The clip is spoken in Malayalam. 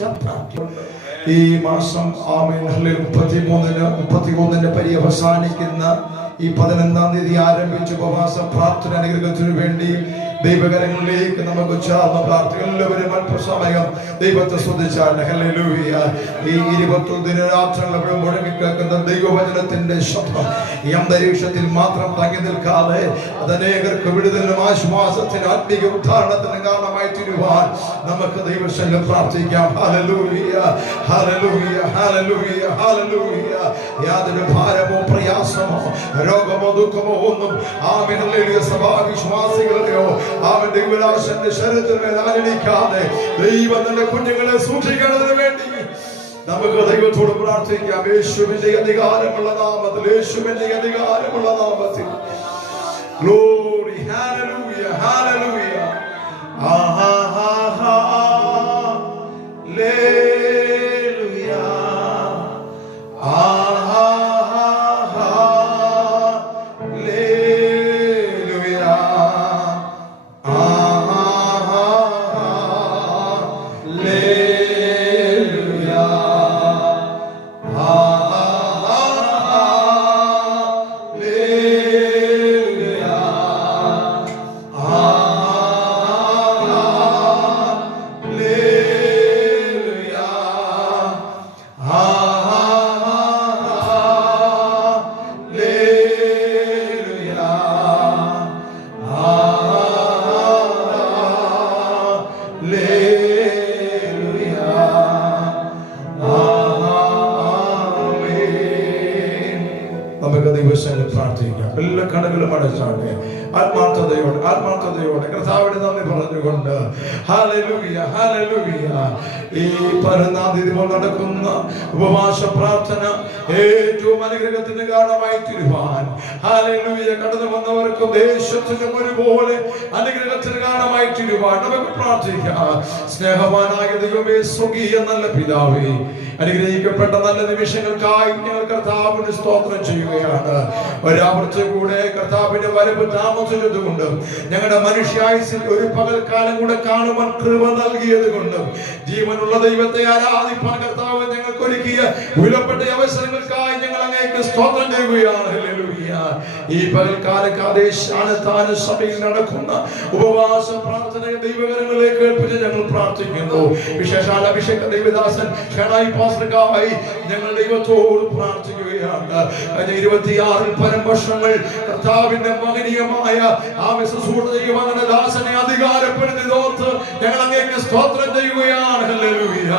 ഈ മാസം 33 പര്യവസാനിക്കുന്ന ഈ 11-ാം തീയതി ആരംഭിച്ച ഉപവാസ പ്രാർത്ഥന അനുഗ്രഹത്തിനു വേണ്ടി ദൈവകരങ്ങളിലേക്ക് നമുക്ക് ചേർന്ന് പ്രാർത്ഥിക്കാം. എല്ലാവരും അല്പസമയം ദൈവത്തെ സ്തുതിച്ചാട്ടെ. ഹല്ലേലൂയ. ഈ 21 ദിനരാത്രങ്ങൾ മുഴങ്ങി കേൾക്കുന്ന ദൈവവചനത്തിന്റെ ശബ്ദം ഈ അന്തരീക്ഷത്തിൽ മാത്രം തങ്ങി നിൽക്കാതെ അത് അനേകർക്ക് വിടുതലിനും ആശ്വാസത്തിനും ആത്മീയ ഉദ്ധാരണത്തിനും കാരണമായി തീരുവാൻ നമുക്ക് ദൈവശല്യം പ്രാർത്ഥിക്കാം. Hallelujah, hallelujah, hallelujah, hallelujah. യാതൊരു ഭാരമോ പ്രയാസമോ രോഗമോ ദുഃഖമോ ഒന്നും സഭാവിശ്വാസികളെയോ ദൈവരാശന്റെ ശരീരത്തിന്മേൽ ആനടിക്കാതെ ദൈവം തന്റെ കുഞ്ഞുങ്ങളെ സൂക്ഷിക്കുന്നതിന് വേണ്ടി നമുക്ക് ദൈവത്തോട് പ്രാർത്ഥിക്കാം. യേശുവിന്റെ അധികാരമുള്ള നാമത്തിൽ, യേശുവിന്റെ അധികാരമുള്ള നാമത്തിൽ. Glory, hallelujah, hallelujah. ആഹാ ആഹാ ഹല്ലേലൂയ. ആഹാ ആഹാ ഹല്ലേലൂയ. ആഹാ ആഹാ ഹല്ലേലൂയ. ആഹാ ആഹാ ഹല്ലേലൂയ. നമുക്ക് ദൈവസേന പ്രാർത്ഥിക്കാം. എല്ലാ കടകളും അടച്ചാട്ടെ. ആത്മാർത്ഥതയോടെ കർത്താവിനെ നന്ദി പറഞ്ഞുകൊണ്ട് ഹല്ലേലൂയ, ഹല്ലേലൂയ. ഈ 11-ാം തീയതി നടക്കുന്ന ഉപവാസ പ്രാർത്ഥന ഏറ്റവും അനുഗ്രഹത്തിന് കാരണമായി തീരുവാൻ ഹല്ലേലൂയ കടന്നു വന്നവർക്കും ദേശത്തിനും ഒരുപോലെ അനുഗ്രഹത്തിന് കാരണമായി തീരുവാൻ നമുക്ക് പ്രാർത്ഥിക്കാം. സ്നേഹവാനായ ദൈവമേ, സ്വർഗീയ നല്ല പിതാവേ, അനുഗ്രഹിക്കപ്പെട്ട നല്ല നിമിഷങ്ങൾക്കായി ഞങ്ങൾ കർത്താവിന് സ്തോത്രം ചെയ്യുകയാണ്. ഒരാവർത്തി കൂടെ കർത്താവിന്റെ വരവ് താമസിച്ചതുകൊണ്ട് ഞങ്ങളുടെ മനുഷ്യായുസിൽ ഒരു പകൽക്കാലം കൂടെ കാണുവാൻ കൃപ നൽകിയത് കൊണ്ട് ജീവനുള്ള ദൈവത്തെ ആരാധിപ്പാൻ കർത്താവ് ഞങ്ങൾക്ക് ഒരുക്കിയ വിലപ്പെട്ട അവസരങ്ങൾക്കായി ഞങ്ങൾ അങ്ങേക്ക് സ്തോത്രം ചെയ്യുകയാണ്. ഹല്ലേലൂയ. ഈ പകൽക്കാലത്താന സഭയിൽ നടക്കുന്ന ഉപവാസ പ്രാർത്ഥന ദൈവകരങ്ങളിലേക്ക് ഏൽപ്പിച്ച് ഞങ്ങൾ പ്രാർത്ഥിക്കുന്നു. വിശേഷാൽ അഭിഷേക ദൈവദാസൻ ായി ഞങ്ങൾ ദൈവത്തോട് പ്രാർത്ഥിക്കുകയാണ്. 26 പരം വർഷങ്ങൾ കർത്താവിന്റെ മഹനീയമായ ദാസനെ അധികാരപ്പെടുത്തി ഞങ്ങൾ അങ്ങേക്ക് സ്തോത്രം ചെയ്യുകയാണ്. ഹല്ലേലൂയ.